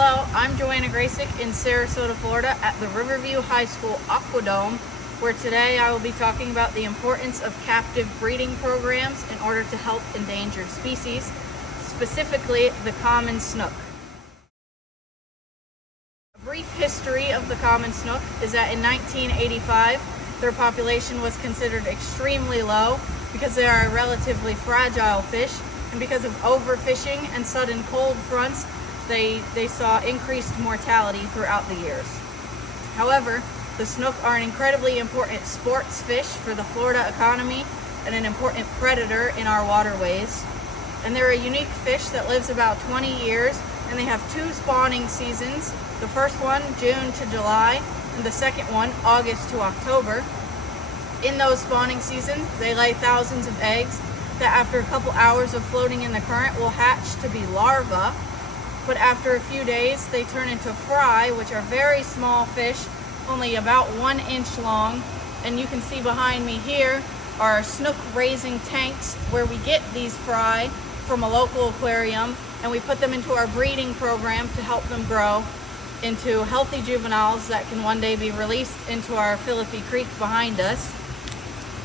Hello, I'm Joanna Graysick in Sarasota, Florida at the Riverview High School Aquadome, where today I will be talking about the importance of captive breeding programs in order to help endangered species, specifically the common snook. A brief history of the common snook is that in 1985, their population was considered extremely low because they are a relatively fragile fish, and because of overfishing and sudden cold fronts, they saw increased mortality throughout the years. However, the snook are an incredibly important sports fish for the Florida economy and an important predator in our waterways. And they're a unique fish that lives about 20 years, and they have two spawning seasons. The first one, June to July, and the second one, August to October. In those spawning seasons, they lay thousands of eggs that after a couple hours of floating in the current will hatch to be larvae. But after a few days, they turn into fry, which are very small fish, only about 1 inch long. And you can see behind me here are snook raising tanks where we get these fry from a local aquarium, and we put them into our breeding program to help them grow into healthy juveniles that can one day be released into our Philippi Creek behind us.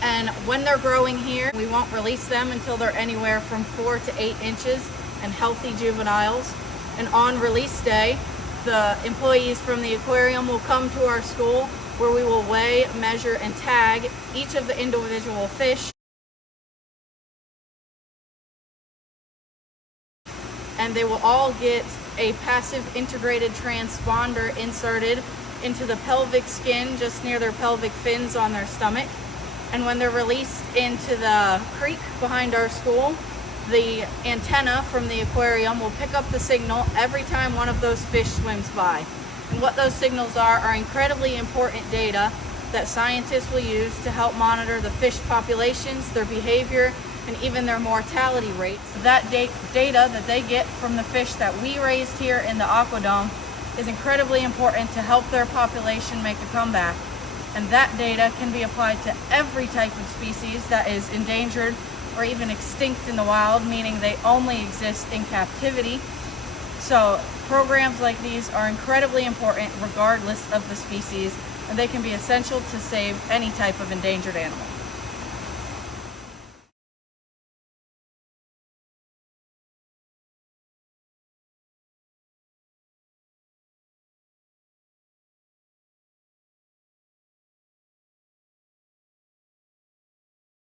And when they're growing here, we won't release them until they're anywhere from 4 to 8 inches and healthy juveniles. And on release day, the employees from the aquarium will come to our school where we will weigh, measure, and tag each of the individual fish. And they will all get a passive integrated transponder inserted into the pelvic skin just near their pelvic fins on their stomach. And when they're released into the creek behind our school, the antenna from the aquarium will pick up the signal every time one of those fish swims by. And what those signals are incredibly important data that scientists will use to help monitor the fish populations, their behavior, and even their mortality rates. That data that they get from the fish that we raised here in the Aquadome is incredibly important to help their population make a comeback. And that data can be applied to every type of species that is endangered or even extinct in the wild, meaning they only exist in captivity. So programs like these are incredibly important regardless of the species, and they can be essential to save any type of endangered animal.